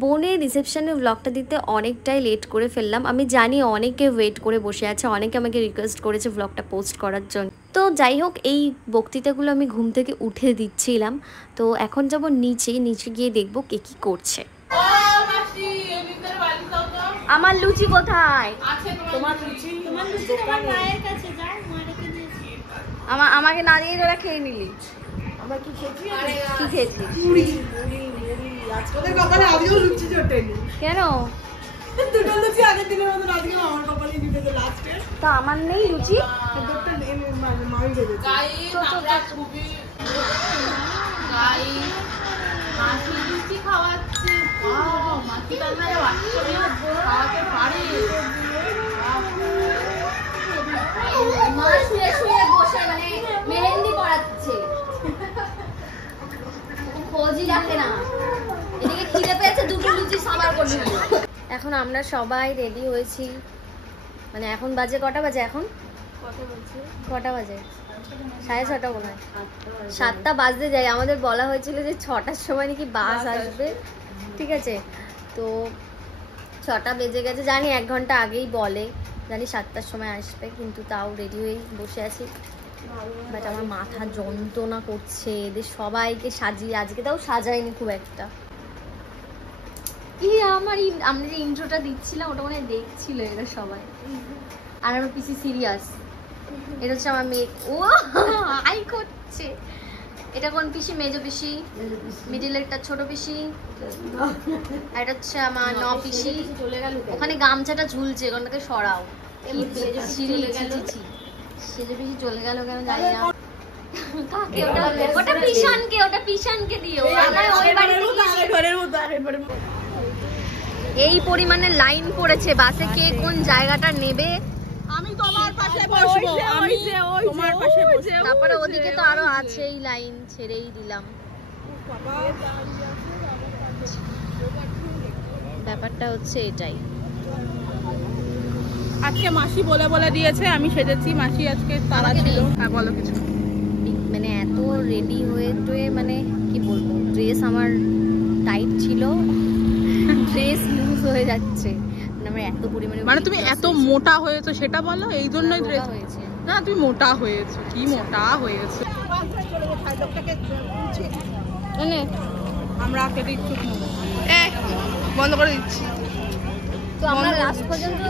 বোনের রিসেপশনে ব্লগটা দিতে অনেকটাই লেট করে ফেললাম। আমি জানি অনেকে ওয়েট করে বসে আছে, অনেকে আমাকে রিকোয়েস্ট করেছে ব্লগটা পোস্ট করার জন্য। তো যাই হোক, এই বক্তৃতাগুলো আমি ঘুম থেকে উঠে দিচ্ছিলাম। তো এখন যাব নিচে গিয়ে দেখবো কে কি করছে। আমার লুচি কোথায়? তোমার লুচি তোমার মায়ের কাছে যাও, মা রেখে দিয়েছে। আমাকে না দিয়ে তোরা খেয়ে নিলি। আমরা কি খেয়েছি? কি খেয়েছি? মুড়ি। আজকের কপালে আজকেও লুচি জোটেনি কেন? দুটো লুচি আগের দিনের মতো আজকে আমার কপালে দিতে তো লাস্টে। তো আমার নেই লুচি, দুটোটা মামি দেবে। খুবই গাই মাছি লুচি খাওয়াচ্ছে। মাছি তার মানে বাচ্চাকে খাওয়াতে পারে। মা শুয়ে শুয়ে বসে মানে মেহেন্দি করাচ্ছে, খোঁজই রাখে না। এদিকে খিদে পেয়েছে, দুটো লুচি সাবার করে দিল। এখন আমরা সবাই রেডি হয়েছি, মানে এখন বাজে কটা বাজে? এখন কটা বাজে? 6:30 মনে হয়, 7টা বাজতে যায়। আমাদের বলা হয়েছিল যে 6টার সময় নাকি বাস আসবে, ঠিক আছে? তো 6টা বেজে গেছে, জানি 1 ঘন্টা আগেই বলে, জানি 7টার সময় আসবে, কিন্তু তাও রেডি হয়ে বসে আছি। বাট আমার মাথা যন্ত্রণা করছে, এদের সবাইকে সাজিয়ে, আজকে তাও সাজাইনি খুব একটা। আমরা যে ইন্ট্রোটা দিচ্ছিলাম ওটা মনে দেখছিল এরা সবাই, আর আমার পিসি সিরিয়াস। এটা হচ্ছে আমার মেয়ে, ও হাই করছে। এটা কোন পিসি? মেজো পিসি, মিডিলেরটা ছোট পিসি, আর এটা হচ্ছে আমার ন পিসি। ওখানে গামছাটা ঝুলছে, ওখানটাকে সরাও। সেজো পিসি চলে গেল কেন জানি না। ওটা পিশানকে দিও। এই পরিমাণে লাইন পড়েছে বাসে, কে কোন জায়গাটা নেবে। আমি তোমার পাশে বসবো, আমি তোমার পাশে বসবো। তারপরে ওদিকে তো আরো আছে, এই লাইন ছেড়েই দিলাম। ব্যাপারটা হচ্ছে এটাই। আজকে মাসি বলে বলে দিয়েছে আমি সেজেছি। মাসি আজকে তারা ছিল। হ্যাঁ বলো কিছু। মানে এত রেডি হয়ে টয়ে, মানে কি বলবো, ড্রেস আমার টাইট ছিল, ড্রেস লুজ হয়ে যাচ্ছে। মানে এত পরিমাণে, মানে তুমি এত মোটা হয়েছো সেটা বলো, এই জন্যই ড্রেস হয়েছে না। তুমি মোটা হয়েছো, কি মোটা হয়েছো। আমরা খেতে ইচ্ছুক বন্ধ করে দিচ্ছি। তো আমরা লাস্ট পর্যন্ত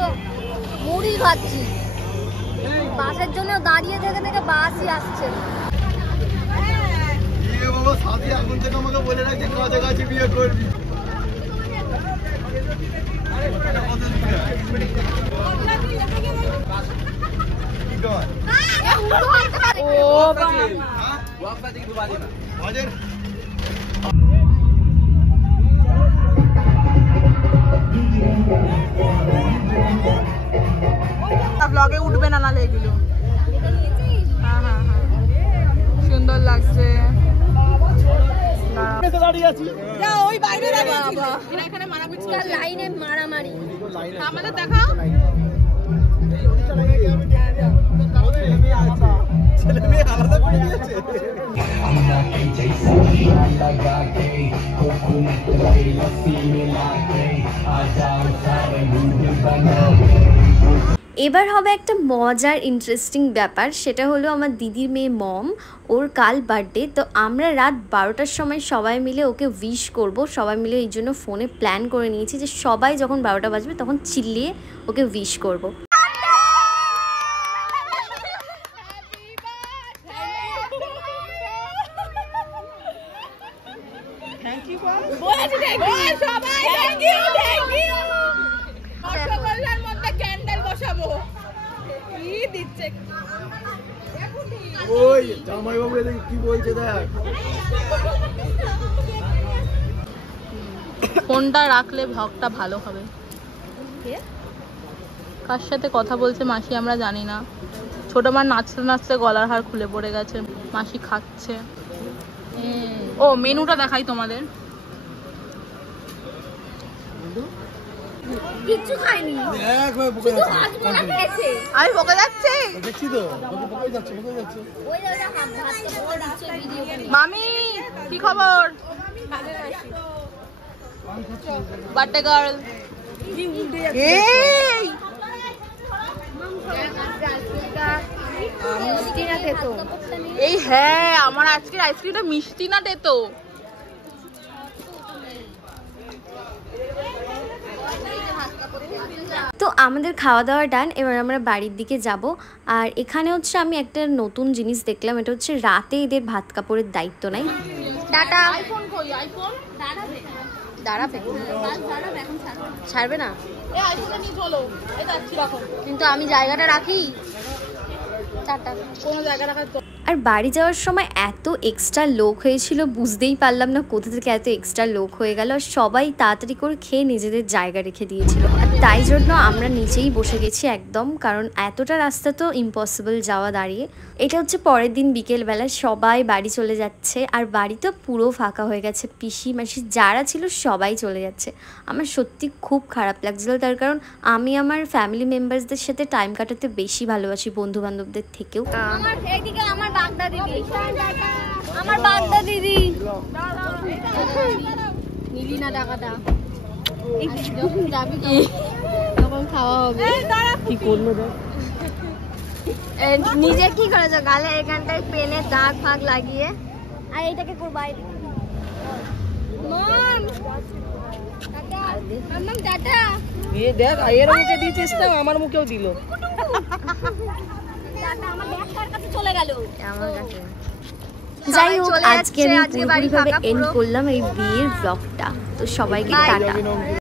মুড়ি খাচ্ছি, বাসের জন্য দাঁড়িয়ে থেকে থেকে বাসই আসছে। বাবা সাথী এখন থেকে আমাকে বলে রাখছে কাছাকাছি বিয়ে করবি। ব্লগে উঠবে না নালে এগুলো। হ্যাঁ হ্যাঁ হ্যাঁ, সুন্দর লাগছে। মারামারি আমাদের দেখা। এবার হবে একটা মজার ইন্টারেস্টিং ব্যাপার, সেটা হলো আমার দিদির মেয়ে মম, ওর কাল বার্থডে। তো আমরা রাত 12টার সময় সবাই মিলে ওকে উইশ করব। সবাই মিলে এই জন্য ফোনে প্ল্যান করে নিয়েছি যে সবাই যখন 12টা বাজবে তখন চিল্লিয়ে ওকে উইশ করব। ফোনটা রাখলে ভ্লগটা ভালো হবে। কার সাথে কথা বলছে মাসি আমরা জানি না। ছোট মা নাচতে নাচতে গলার হার খুলে পড়ে গেছে, মাসি খাচ্ছে। ও মেনুটা দেখাই তোমাদের। কিচ্ছু খাইনি, আমি বকে যাচ্ছি। মামি কি খবর? Birthday girl. এই হ্যাঁ, আমার আজকের আইসক্রিমটা মিষ্টি না তেতো। তো আমাদের খাওয়া দাওয়া ডান, এবার আমরা বাড়ির দিকে যাব। আর এখানে হচ্ছে আমি একটা নতুন জিনিস দেখলাম, এটা হচ্ছে রাতে এদের ভাত কাপড়ের দায়িত্ব নাই। টাটা। আইফোন কই? আইফোন দাঁড়াবে, ছাড়বে না। এই আইফোনটা নিয়ে চলো, এই যাচ্ছি রাখো। কিন্তু আমি জায়গাটা রাখি। টাটা। কোনো জায়গা রাখার তো। আর বাড়ি যাওয়ার সময় এত এক্সট্রা লোক হয়েছিল, বুঝতেই পারলাম না কোথা থেকে এত এক্সট্রা লোক হয়ে গেল। আর সবাই তাড়াতাড়ি করে খেয়ে নিজেদের জায়গা রেখে দিয়েছিল, তাই জন্য আমরা নিচেই বসে গেছি একদম, কারণ এতটা রাস্তা তো ইম্পসিবল যাওয়া দাঁড়িয়ে। এটা হচ্ছে পরের দিন বিকেলবেলা, সবাই বাড়ি চলে যাচ্ছে আর বাড়ি তো পুরো ফাঁকা হয়ে গেছে। পিসি মাসি যারা ছিল সবাই চলে যাচ্ছে। আমার সত্যি খুব খারাপ লাগছিল, তার কারণ আমি আমার ফ্যামিলি মেম্বারসদের সাথে টাইম কাটাতে বেশি ভালোবাসি বন্ধু বান্ধবদের থেকেও। আমার এইদিকে আমার বাগদা দিদি, আমার বাগদা দিদি নিলি না টাকাটা, যখন যাবি তখন খাওয়া হবে। কি করলো দেখ, নিজে কি করেছো গালে এখানটায় পেনে দাগ ফাগ লাগিয়ে, আর এইটাকে করবাই দেখ এর মুখে দিয়েছিস তো আমার মুখেও দিল। যাই হোক, আজকে আমি পুরোপুরিভাবে এন্ড করলাম এই বিয়ের ব্লগটা। তো সবাইকে টাটা।